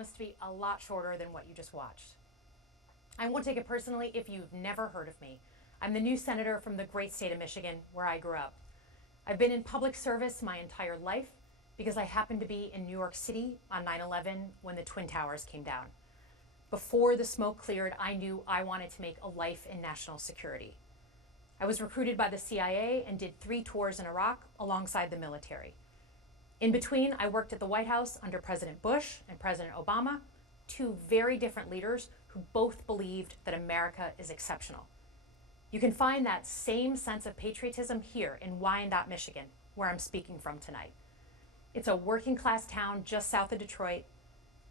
promised to be a lot shorter than what you just watched. I won't take it personally if you've never heard of me. I'm the new senator from the great state of Michigan, where I grew up. I've been in public service my entire life because I happened to be in New York City on 9/11 when the Twin Towers came down. Before the smoke cleared, I knew I wanted to make a life in national security. I was recruited by the CIA and did 3 tours in Iraq alongside the military. In between, I worked at the White House under President Bush and President Obama, 2 very different leaders who both believed that America is exceptional. You can find that same sense of patriotism here in Wyandotte, Michigan, where I'm speaking from tonight. It's a working class town just south of Detroit.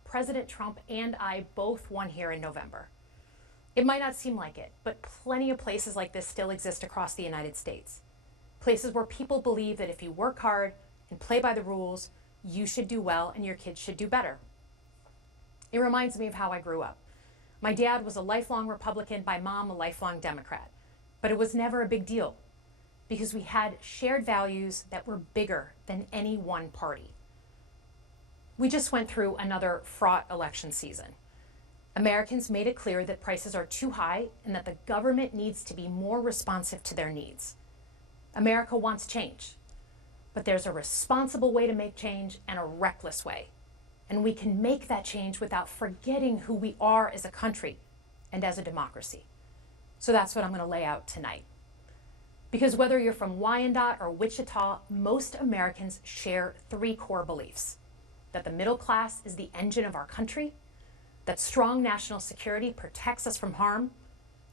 President Trump and I both won here in November. It might not seem like it, but plenty of places like this still exist across the United States. Places where people believe that if you work hard and play by the rules, you should do well and your kids should do better. It reminds me of how I grew up. My dad was a lifelong Republican, my mom a lifelong Democrat. But it was never a big deal because we had shared values that were bigger than any one party. We just went through another fraught election season. Americans made it clear that prices are too high and that the government needs to be more responsive to their needs. America wants change, but there's a responsible way to make change and a reckless way. And we can make that change without forgetting who we are as a country and as a democracy. So that's what I'm going to lay out tonight. Because whether you're from Wyandotte or Wichita, most Americans share 3 core beliefs: that the middle class is the engine of our country, that strong national security protects us from harm,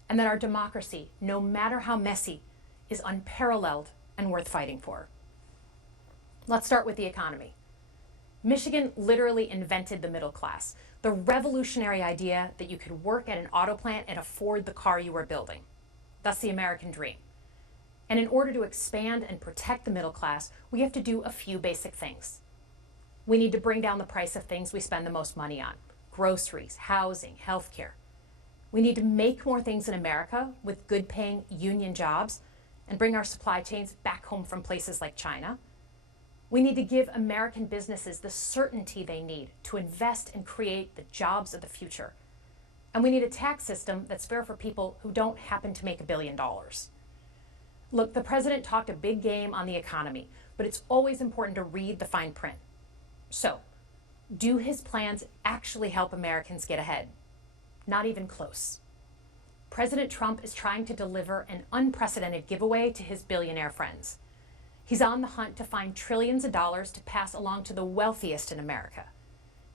and that our democracy, no matter how messy, is unparalleled and worth fighting for. Let's start with the economy. Michigan literally invented the middle class, the revolutionary idea that you could work at an auto plant and afford the car you were building. That's the American dream. And in order to expand and protect the middle class, we have to do a few basic things. We need to bring down the price of things we spend the most money on: groceries, housing, healthcare. We need to make more things in America with good-paying union jobs and bring our supply chains back home from places like China. We need to give American businesses the certainty they need to invest and create the jobs of the future. And we need a tax system that's fair for people who don't happen to make $1 billion. Look, the president talked a big game on the economy, but it's always important to read the fine print. So, do his plans actually help Americans get ahead? Not even close. President Trump is trying to deliver an unprecedented giveaway to his billionaire friends. He's on the hunt to find trillions of dollars to pass along to the wealthiest in America.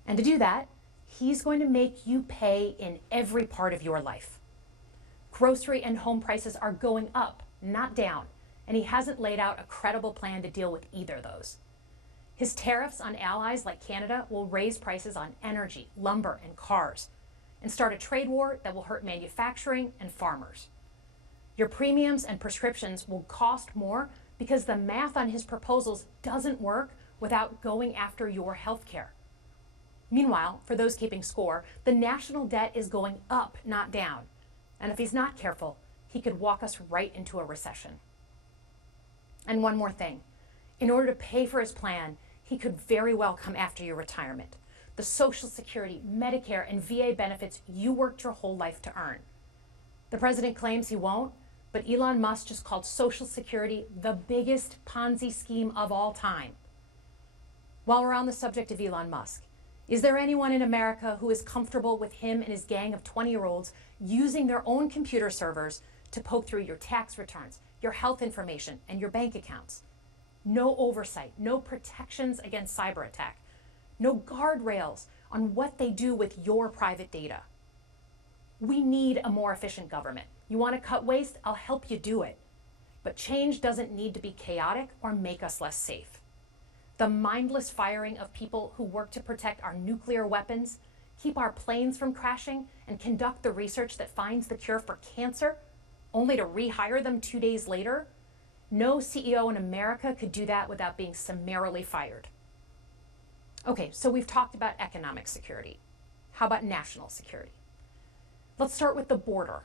And to do that, he's going to make you pay in every part of your life. Grocery and home prices are going up, not down, and he hasn't laid out a credible plan to deal with either of those. His tariffs on allies like Canada will raise prices on energy, lumber, and cars, and start a trade war that will hurt manufacturing and farmers. Your premiums and prescriptions will cost more because the math on his proposals doesn't work without going after your health care. Meanwhile, for those keeping score, the national debt is going up, not down. And if he's not careful, he could walk us right into a recession. And one more thing. In order to pay for his plan, he could very well come after your retirement, the Social Security, Medicare, and VA benefits you worked your whole life to earn. The president claims he won't, but Elon Musk just called Social Security the biggest Ponzi scheme of all time. While we're on the subject of Elon Musk, is there anyone in America who is comfortable with him and his gang of 20-year-olds using their own computer servers to poke through your tax returns, your health information, and your bank accounts? No oversight, no protections against cyber attack, no guardrails on what they do with your private data. We need a more efficient government. You want to cut waste? I'll help you do it. But change doesn't need to be chaotic or make us less safe. The mindless firing of people who work to protect our nuclear weapons, keep our planes from crashing, and conduct the research that finds the cure for cancer, only to rehire them 2 days later? No CEO in America could do that without being summarily fired. Okay, so we've talked about economic security. How about national security? Let's start with the border.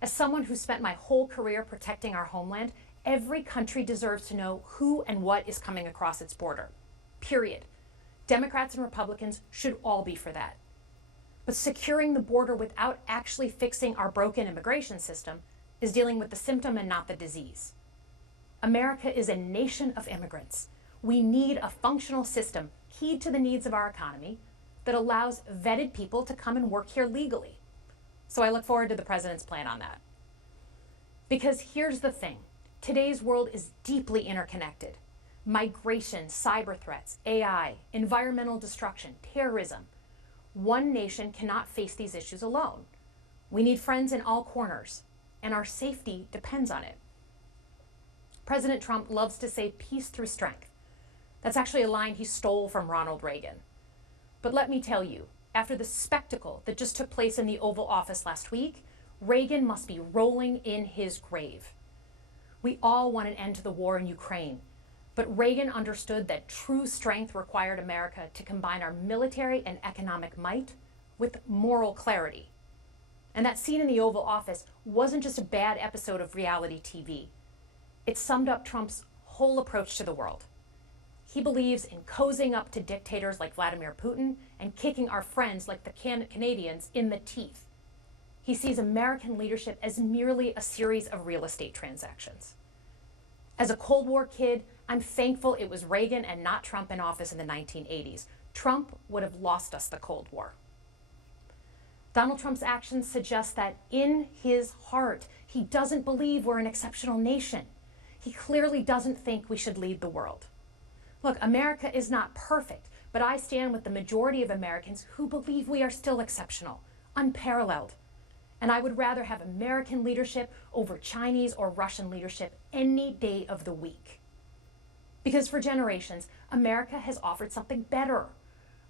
As someone who spent my whole career protecting our homeland, every country deserves to know who and what is coming across its border. Period. Democrats and Republicans should all be for that. But securing the border without actually fixing our broken immigration system is dealing with the symptom and not the disease. America is a nation of immigrants. We need a functional system keyed to the needs of our economy that allows vetted people to come and work here legally. So I look forward to the president's plan on that. Because here's the thing, today's world is deeply interconnected. Migration, cyber threats, AI, environmental destruction, terrorism. One nation cannot face these issues alone. We need friends in all corners, and our safety depends on it. President Trump loves to say peace through strength. That's actually a line he stole from Ronald Reagan. But let me tell you, after the spectacle that just took place in the Oval Office last week, Reagan must be rolling in his grave. We all want an end to the war in Ukraine, but Reagan understood that true strength required America to combine our military and economic might with moral clarity. And that scene in the Oval Office wasn't just a bad episode of reality TV. It summed up Trump's whole approach to the world. He believes in cozying up to dictators like Vladimir Putin and kicking our friends like the Canadians in the teeth. He sees American leadership as merely a series of real estate transactions. As a Cold War kid, I'm thankful it was Reagan and not Trump in office in the 1980s. Trump would have lost us the Cold War. Donald Trump's actions suggest that in his heart, he doesn't believe we're an exceptional nation. He clearly doesn't think we should lead the world. Look, America is not perfect, but I stand with the majority of Americans who believe we are still exceptional, unparalleled. And I would rather have American leadership over Chinese or Russian leadership any day of the week. Because for generations, America has offered something better.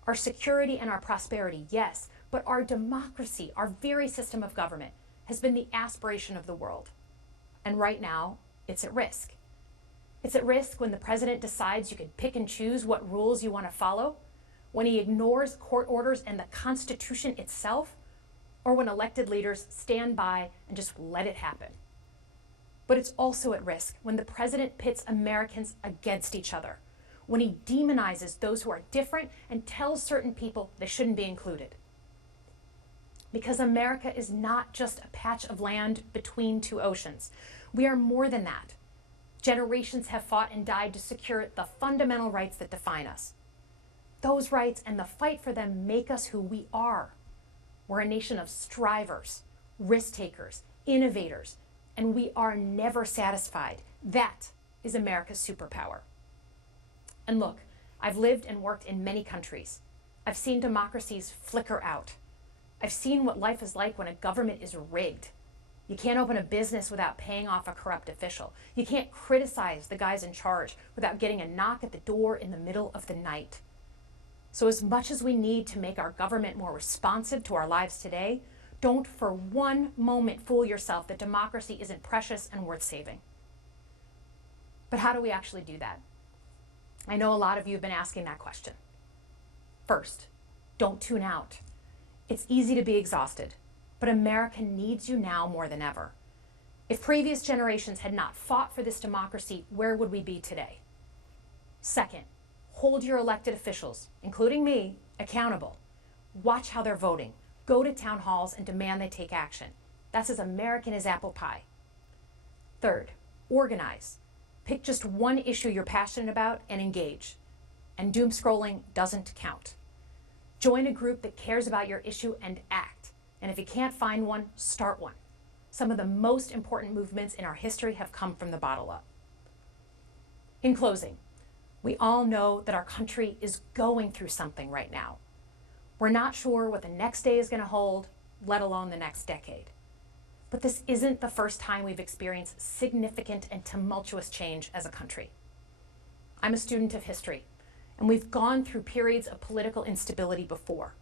Our security and our prosperity, yes, but our democracy, our very system of government, has been the aspiration of the world. And right now, it's at risk. It's at risk when the president decides you can pick and choose what rules you want to follow, when he ignores court orders and the Constitution itself, or when elected leaders stand by and just let it happen. But it's also at risk when the president pits Americans against each other, when he demonizes those who are different and tells certain people they shouldn't be included. Because America is not just a patch of land between two oceans. We are more than that. Generations have fought and died to secure the fundamental rights that define us. Those rights and the fight for them make us who we are. We're a nation of strivers, risk takers, innovators, and we are never satisfied. That is America's superpower. And look, I've lived and worked in many countries. I've seen democracies flicker out. I've seen what life is like when a government is rigged. You can't open a business without paying off a corrupt official. You can't criticize the guys in charge without getting a knock at the door in the middle of the night. So as much as we need to make our government more responsive to our lives today, don't for one moment fool yourself that democracy isn't precious and worth saving. But how do we actually do that? I know a lot of you have been asking that question. First, don't tune out. It's easy to be exhausted, but America needs you now more than ever. If previous generations had not fought for this democracy, where would we be today? Second, hold your elected officials, including me, accountable. Watch how they're voting. Go to town halls and demand they take action. That's as American as apple pie. Third, organize. Pick just one issue you're passionate about and engage. And doom scrolling doesn't count. Join a group that cares about your issue and act. And if you can't find one, start one. Some of the most important movements in our history have come from the bottom up. In closing, we all know that our country is going through something right now. We're not sure what the next day is going to hold, let alone the next decade. But this isn't the first time we've experienced significant and tumultuous change as a country. I'm a student of history, and we've gone through periods of political instability before.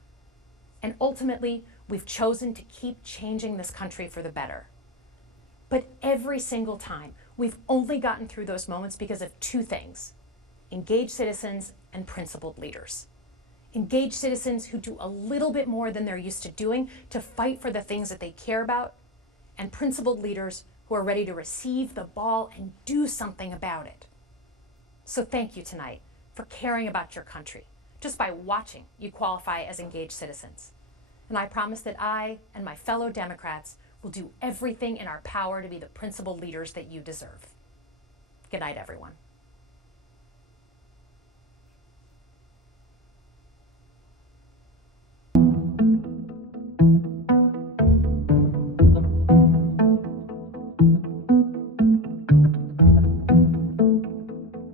And ultimately, we've chosen to keep changing this country for the better. But every single time, we've only gotten through those moments because of two things: engaged citizens and principled leaders. Engaged citizens who do a little bit more than they're used to doing to fight for the things that they care about, and principled leaders who are ready to receive the ball and do something about it. So thank you tonight for caring about your country, Just by watching, you qualify as engaged citizens. And I promise that I and my fellow Democrats will do everything in our power to be the principled leaders that you deserve. Good night, everyone.